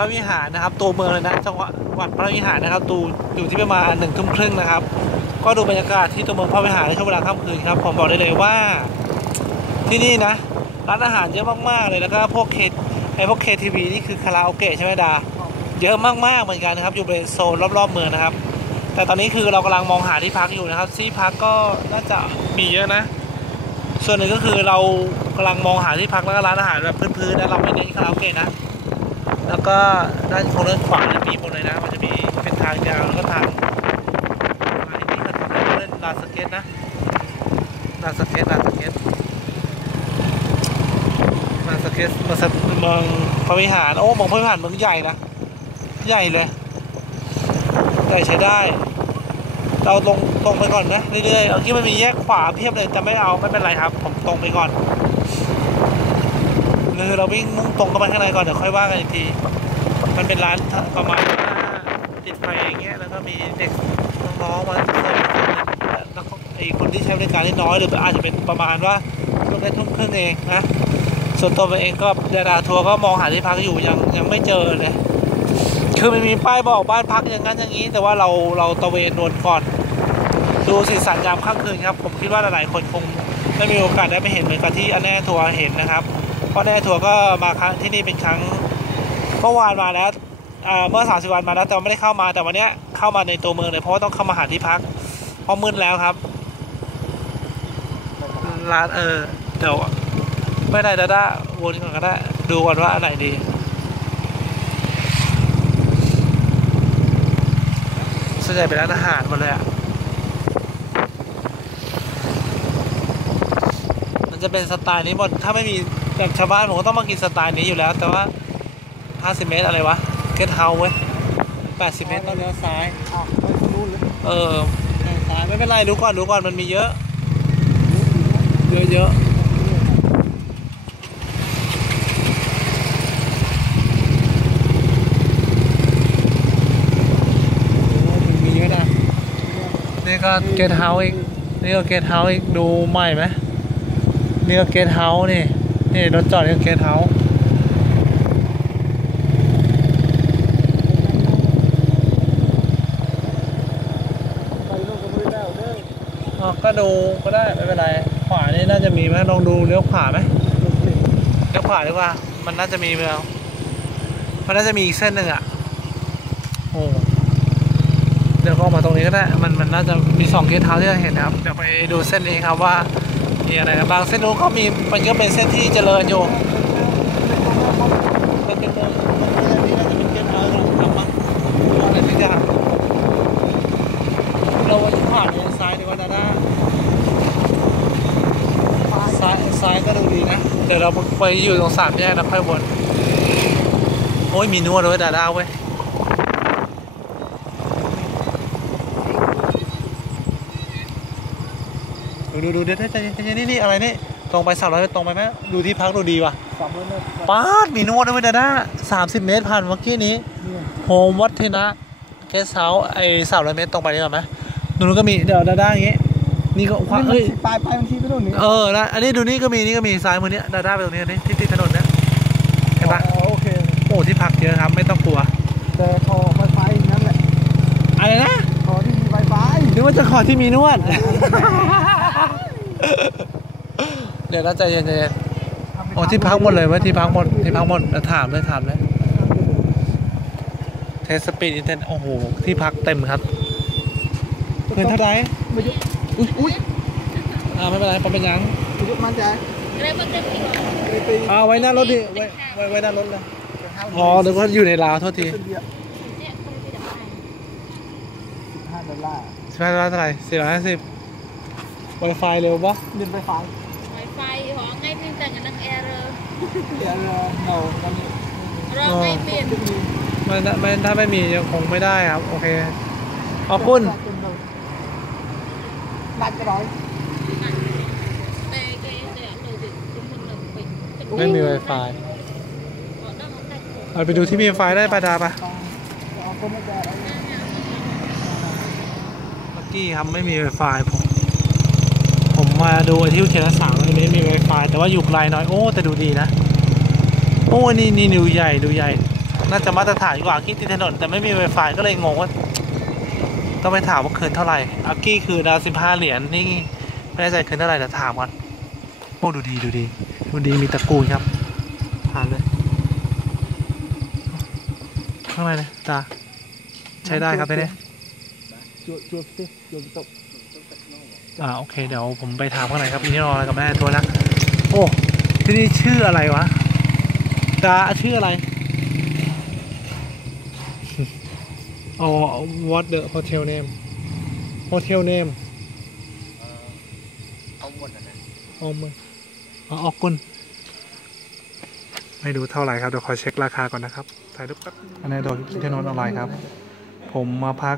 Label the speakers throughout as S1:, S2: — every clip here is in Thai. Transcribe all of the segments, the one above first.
S1: ระวิหารนะครับ ตัวเมืองเลยนะจังหวัดพระวิหารนะครับตูอยู่ที่ประมาณหนึ่งทุ่มครึ่งนะครับ ก็ดูบรรยากาศที่ตัวเมืองพระวิหารในช่วงเวลาค่ำคืนครับผมบอกได้เลยว่าที่นี่นะร้านอาหารเยอะมากๆเลยแล้วก็พวกเคไอพวกเคทีวีนี่คือคาราโอเกะใช่ไหมดา เยอะมากๆเหมือนกันนะครับ อยู่บริเวณโซนรอบๆเมืองนะครับ แต่ตอนนี้คือเรากำลังมองหาที่พักอยู่นะครับ ที่พักก็น่าจะมีเยอะนะ ส่วนหนึ่งก็คือเรากำลังมองหาที่พักแล้วก็ร้านอาหารแบบพื้นๆนะเราไม่เน้นคาราโอเกะนะ แล้วก็ด้านของด้านขวาเนี่ยมีหมดเลยนะ มันจะมีเป็นทางยาวแล้วก็ทางมาที่นี่ก็ทำให้เล่นลานสเก็ตนะลานสเก็ตลานสเก็ตลานสเก็ตมืองสเมืองพระวิหารโอ้เมืองพระวิหารเมืองใหญ่นะใหญ่เลยใหญ่ใช้ได้ เราลงตรงไปก่อนนะเรื่อยๆเอาที่มันมีแยกขวาเพียบเลยจะไม่เอาไม่เป็นไรครับ ผมตรงไปก่อน คือเราวิ่งมุ่งตรงเข้าไปข้างในก่อนเดี๋ยวค่อยว่ากันอีกที มันเป็นร้านประมาณว่าติดไฟอย่างเงี้ยแล้วก็มีเด็กน้องๆมาเสิร์ฟแล้วก็ไอ้คนที่ใช้บริการที่น้อยหรืออาจจะเป็นประมาณว่าช่วงแค่ทุ่มครึ่งเองนะส่วนตัวเองก็ดาราทัวร์ก็มองหาที่พักอยู่ยังยังไม่เจอเลยคือมันมีป้ายบอกบ้านพักอย่างนั้นอย่างนี้ แต่ว่าเราเราตะเวนวนก่อน ดูสีสันยามค่ำคืนครับ ผมคิดว่าหลายๆคนคงได้มีโอกาสได้ไปเห็นเหมือนกับที่อันแน่ทัวร์เห็นนะครับ พราะแน่ทัวร์ก็มาครั้งที่นี่เป็นครั้งเมื่อวานมาแล้วเมื่อสามสิบวันมาแล้วแต่ไม่ได้เข้ามาแต่วันนี้เข้ามาในตัวเมืองเลยเพราะว่าต้องเข้ามาหาที่พักเพราะมืดแล้วครับร้านเออเดี๋ยวไม่ได้ดาด้าวนก่อนก็ได้ดูก่อนว่าอันไหนดีส่วนใหญ่เป็นร้านอาหารหมดเลยอะมันจะเป็นสไตล์นี้หมดถ้าไม่มี แบบชาวบ้านผมก็ต้องมากินสไตล์นี้อยู่แล้ว แต่ว่า 50 เมตรอะไรวะเกตเฮาเว้ย80 เมตรต้องเลี้ยวซ้าย
S2: ออกไปทางนู้นเลย
S1: เออเลี้ยวซ้ายไม่เป็นไรดูก่อนดูก่อนมันมีเยอะ เยอะเยอะมีเยอะนะนี่ก็เกตเฮาอีกนี่ก็เกตเฮาอีกดูใหม่ไหมนี่ก็เกตเฮานี่ นี่รถจอดนี่ก็เกตเฮา
S2: ไปโน่นก็ไม่ได้เด้อ
S1: อ๋อก็ดูก็ได้ไม่เป็นไร ขวานี่น่าจะมีไหมลองดูเลี้ยวขวาไหมเลี้ยวขวาดีกว่า มันน่าจะมีเมืองมันน่าจะมีอีกเส้นหนึ่งอะโอ้เดี๋ยวก็ออกมาตรงนี้ก็ได้ มันมันน่าจะมีสองเกทเท้าที่เราเห็นนะครับ เดี๋ยวไปดูเส้นนี้ครับว่า มีอะไรกันบางเส้นนู้นก็มีมันก็เป็นเส้นที่เจริญอยู่มันเป็นเมืองนี่น่าจะเป็นเกทเท้าเราทำมั้งอะไรสักอย่างเราว่าจะผ่านไปซ้ายดีกว่าดาด้าซ้ายซ้ายก็ดูดีนะเดี๋ยวเราไปอยู่ตรงสามแยกแล้วค่อยวนโอ้ยมีนวดด้วยดาด้าเว้ย ดูดูดูเดี๋ยวใจเย็นใจเย็นนี่นี่อะไรนี่ตรงไปสามร้อยตรงไปไหมดูที่พักดูดีว่ะ
S2: สามร้อยเมตร
S1: ป้าดมีนวดด้วยดาด้าสามสิบเมตรผ่านเมื่อกี้นี้
S2: เนี่ย
S1: โฮมวัฒนะเกสเฮาไอ้สามร้อยเมตรตรงไปนี่ก่อนไหมดูนู้นก็มีเดี๋ยวดาด้าอย่างงี้นี่ก็ขวา
S2: นี่มัน
S1: เอ้ย
S2: ปลายปลายมันที่ไปโน่นนี่
S1: เออนะอันนี้ดูนี่ก็มีนี่ก็มีซ้ายมือเนี้ยดาด้าไปตรงนี้นี่ที่ติดถนนเนี้ยเห็นปะ
S2: อ๋อโอเค
S1: โอ้ที่พักเยอะครับไม่ต้องกลัว
S2: แต่ขอไฟไฟนั่นแหละ
S1: อะไรนะ
S2: ขอที่มีไฟไฟ
S1: นึกว่าจะขอที่มีนวด เดี๋ยวก็ใจเย็นใจเย็นโอ้ที่พักหมดเลยเว่าที่พักหมดที่พักหมดเดี๋ยวถามเลยถามเลยเทสปีดอินเทนโอ้โหที่พักเต็มครับเงินเท่าไหร่
S2: ไม่ยุอุ้ยอุ้ย
S1: อ่าไม่เป็นไรผมเป็นหยัง
S2: ไม่ยุมั่นใจ
S3: Kenapa kita pergi?
S2: ไปไป
S1: เอาไว้หน้ารถดิไว้ไว้ไว้หน้ารถเลย
S2: ไปห้า
S1: อ๋อเดี๋ยวก็อยู่ในลาวโทษที
S2: เส้นเดียว
S3: Dia kalau tidak main.
S2: สิบห้าดอลลาร์
S1: สิบห้าร้อยเท่าไหร่สี่ร้อยห้าสิบ ไวไฟเร็วปะ
S2: เดินไฟไฟ
S3: Wifi họ ngay bên tầng năng error.
S2: เดี๋ยวเราวันนี้
S3: Rồi ngay biển.
S1: ไม่ได้ไม่ถ้าไม่มียังคงไม่ได้ครับโอเคขอบคุณ
S2: นัดจะร้อย
S3: Đây cái để đồ việc chúng mình là mình.
S1: ไม่มี Wi-Fi
S3: Họ đang ở đây.
S1: เราไปดูที่มี Wi-Fi ได้ปะดาปะ
S2: เอาคนมาแจก
S1: เมื่อกี้ครับไม่มี Wi-Fi ผมผม มาดูที่เทเลสามมันไม่ได้มี Wi-Fi แต่ว่าอยู่ไกลน่อยโอ้แต่ดูดีนะ โอ้นี่นี่ดูใหญ่ดูใหญ่ น่าจะมาตรฐานกว่าที่ติดถนน แต่ไม่มี Wi-Fi ก็เลยงงว่าต้องไปถามว่าคืนเท่าไหร่อากี้คือดาวสิบห้าเหรียญนี่ไม่แน่ใจคืนเท่าไหร่แต่ถามก่อนโอ้ดูดีดูดี ดูดีมีตะกูครับผ่านเลยข้างในเลยตาใช้ได้ครับได้เนี่ย
S2: จุดจุดสิจุดตก
S1: อ่าโอเคเดี๋ยวผมไปถามข้างในครับอินนี่รออะไรกับแม่ตัวนะโอ้ที่นี่ชื่ออะไรวะตาชื่ออะไรอ๋อ what the hotel name hotel name
S2: เอาหมดอะนะ
S1: ออมงอ๋อออกกุนไม่รู้เท่าไหร่ครับ เดี๋ยวขอเช็คราคาก่อนนะครับถ่ายรูปแป๊บอันนี้โดนที่นอนออนไลน์ครับ ผมมาพัก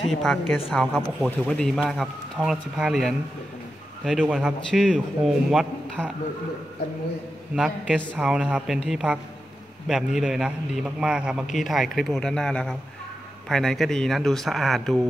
S1: ที่พักเกส์เฮาส์ครับ โอ้โห ถือว่าดีมากครับห้องละสิบห้าเหรียญเดี๋ยวดูกันครับ ชื่อโฮมวัดทะ
S2: นั
S1: กเกส์เฮาส์นะครับ เป็นที่พักแบบนี้เลยนะ ดีมากๆครับเมื่อกี้ถ่ายคลิปโอด้านหน้าแล้วครับ ภายในก็ดีนะ ดูสะอาดดู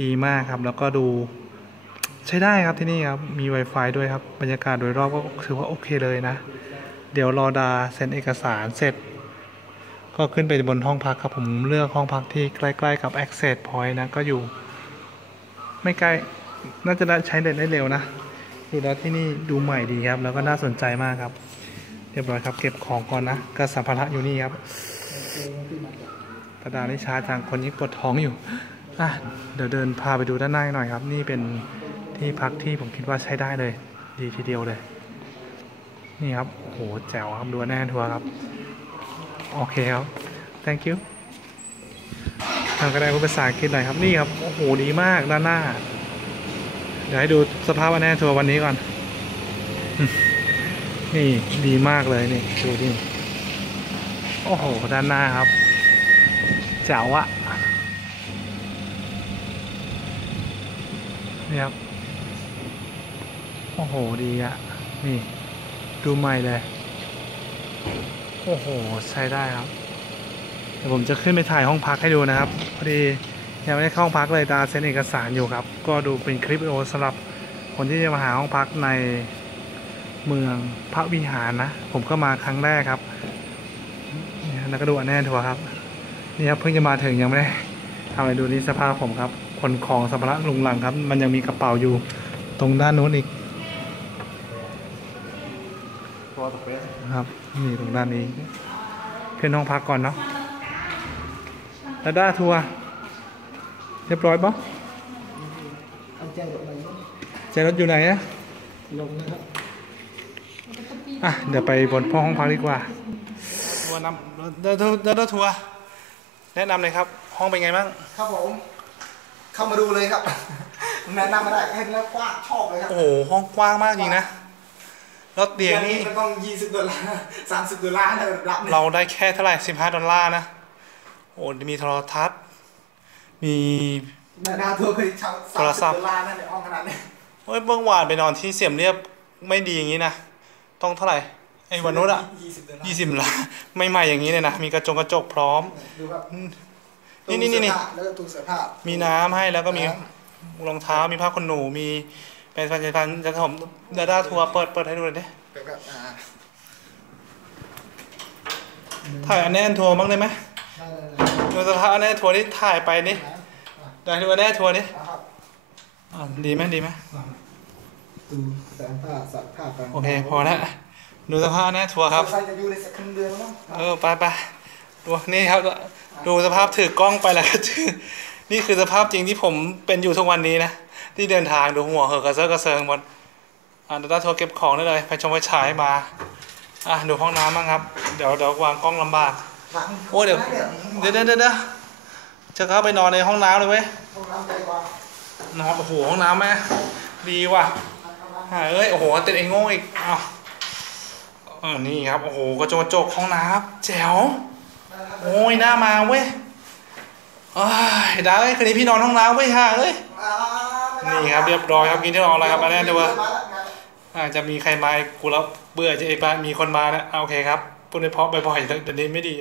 S1: ดีมากครับ แล้วก็ดูใช้ได้ครับที่นี่ครับ มี Wi-Fi ด้วยครับ บรรยากาศโดยรอบก็ถือว่าโอเคเลยนะ เดี๋ยวรอดาเซ็นเอกสารเสร็จ ก็ขึ้นไปบนห้องพักครับผมเลือกห้องพักที่ใกล้ๆกับ Access Point นะ ก็อยู่ ไม่ไกลน่าจะใช้เด็ดได้เร็วนะดูแล้วที่นี่ดูใหม่ดีครับ แล้วก็น่าสนใจมากครับ เรียบร้อยครับ เก็บของก่อนนะก็สัมภาระอยู่นี่ครับตาดานี่ช้าจังคนนี้ปวดท้องอยู่อะเดี๋ยวเดินพาไปดูด้านในหน่อยครับ นี่เป็นที่พักที่ผมคิดว่าใช้ได้เลย ดีทีเดียวเลย นี่ครับโหแจ๋วครับดูแน่ทัวร์ครับ โอเคครับ thank you ทางก็ได้พูดภาษาอังกฤษหน่อยครับ นี่ครับ โอ้โห ดีมาก ด้านหน้า เดี๋ยวให้ดูสภาพวันแน่ทัวร์วันนี้ก่อน นี่ดีมากเลยนี่ ดูดิ โอ้โห ด้านหน้าครับแจ๋วอะนี่ครับ โอ้โห ดีอะนี่ ดูใหม่เลย โอ้โห ใช้ได้ครับ เดี๋ยวผมจะขึ้นไปถ่ายห้องพักให้ดูนะครับ พอดียังไม่ได้เข้าห้องพักเลยตาเซ็นเอกสารอยู่ครับ ก็ดูเป็นคลิปวิดีโอสำหรับคนที่จะมาหาห้องพักในเมืองพระวิหารนะ ผมก็มาครั้งแรกครับนี่แล้วก็ดูอันแน่ทัวร์ครับ นี่ครับเพิ่งจะมาถึงยังไม่ได้ทำอะไรดูนี่สภาพผมครับขนของสัมภาระลุงหลังครับ มันยังมีกระเป๋าอยู่ตรงด้านนู้นอีกครับ นี่ตรงด้านนี้ขึ้นห้องพักก่อนเนาะแล้วด้าทัวร์เรียบร้อยปะ
S2: อันแจ้งอะไร
S1: ใจรถอยู่ไหนอะ
S2: ลงนะครับ
S1: อะเดี๋ยวไปบนห้องพักดีกว่าทัวร์นำเดินเดินทัวร์แนะนำเลยครับ ห้องเป็นไงบ้าง
S2: ครับผมเข้ามาดูเลยครับแนะนำมาได้เห็นแล้วกว้างชอบเลยครับ
S1: โอ้โหห้องกว้างมากจริงนะ แล้วเตียงนี่
S2: มันต้องยี่สิบดอลลาร์สามสิบดอลลาร์เลยระดับนี้
S1: เราได้แค่เท่าไหร่สิบห้าดอลลาร์นะ โอ้มีโทรทัศน์ มี
S2: นาดาทัวร์เคยเช่า
S1: โทรศัพท์
S2: ดอลลาร์นั่นในห้องขนาดนี้
S1: เฮ้ยเมื่อวานไปนอนที่เสียมเรียบไม่ดีอย่างนี้นะ ต้องเท่าไหร่ไอ้วันนู้นอะ
S2: ยี่สิบดอลลาร์
S1: ยี่สิบล้านไม่ใหม่อย่างนี้เลยนะ มีกระจกกระจกพร้อม
S2: ดูครับ
S1: นี่นี่นี่นี่
S2: แล้วก็ตู้เสื้อผ้า
S1: มีน้ำให้แล้วก็มีรองเท้ามีผ้าขนหนูมี เป็นพันพันจะผมดาด้าทัวร์เปิดเปิดให้ดูหน่อยดิ
S2: แบบแบบอ่า
S1: ถ่ายอันแน่นทัวร์บ้างได้ไหม
S2: ได้เลย
S1: ดูสภาพอันแน่นทัวร์นี่ถ่ายไปนี่
S2: นะ
S1: ได้ดูอันแน่นทัวร์นี่
S2: นะครับ
S1: อ่าดีไหมดีไหม
S2: ตู้เสื้อผ้าสักผ้ากัน
S1: โอเคพอแล้วดูสภาพอันแน่นทัวร์ครับ
S2: ใครจะอยู่ในสักครึ่งเดือนมั้ง
S1: เออไปไปดูนี่ครับดูสภาพถือกล้องไปแล้วก็ถือ นี่คือสภาพจริงที่ผมเป็นอยู่ทุกวันนี้นะ ที่เดินทางดูหัวเหอะกระเซาะกระเซิงหมดอ่าดาต้าโทรเก็บของได้เลยไปชมไปฉายมาอะดูห้องน้ำบ้างครับเดี๋ยวเดี๋ยววางกล้องลำบากโอ้เดี๋ยวเดี๋ยวเดี๋ยวเดี๋ยวเดี๋ยวจะเข้าไปนอนในห้องน้ำเลยเว้ย
S2: ห้องน้ำใหญ่กว่าน
S1: อนโอ้โหห้องน้ำแม่ดีว่ะหาเอ้ยโอ้โหติดไอ้โง่อีกอ้าวเออนี่ครับโอ้โหกระจกกระจกห้องน้ำแจ๋วโอ้ยหน้ามาเว้ยเอ้ย ดาวเอ้ยคืนนี้พี่นอนห้องน้ำไว้ห่างเอ้ยนี่ครับเรียบร้อยครับกินที่นอนแล้วครับมาแน่ดูว่าอาจจะมีใครมากูแล้วเบื่อจะไอ้ป้ามีคนมานะเอาโอเคครับพูดไปเพาะบ่อยๆแต่ดินี้ไม่ดี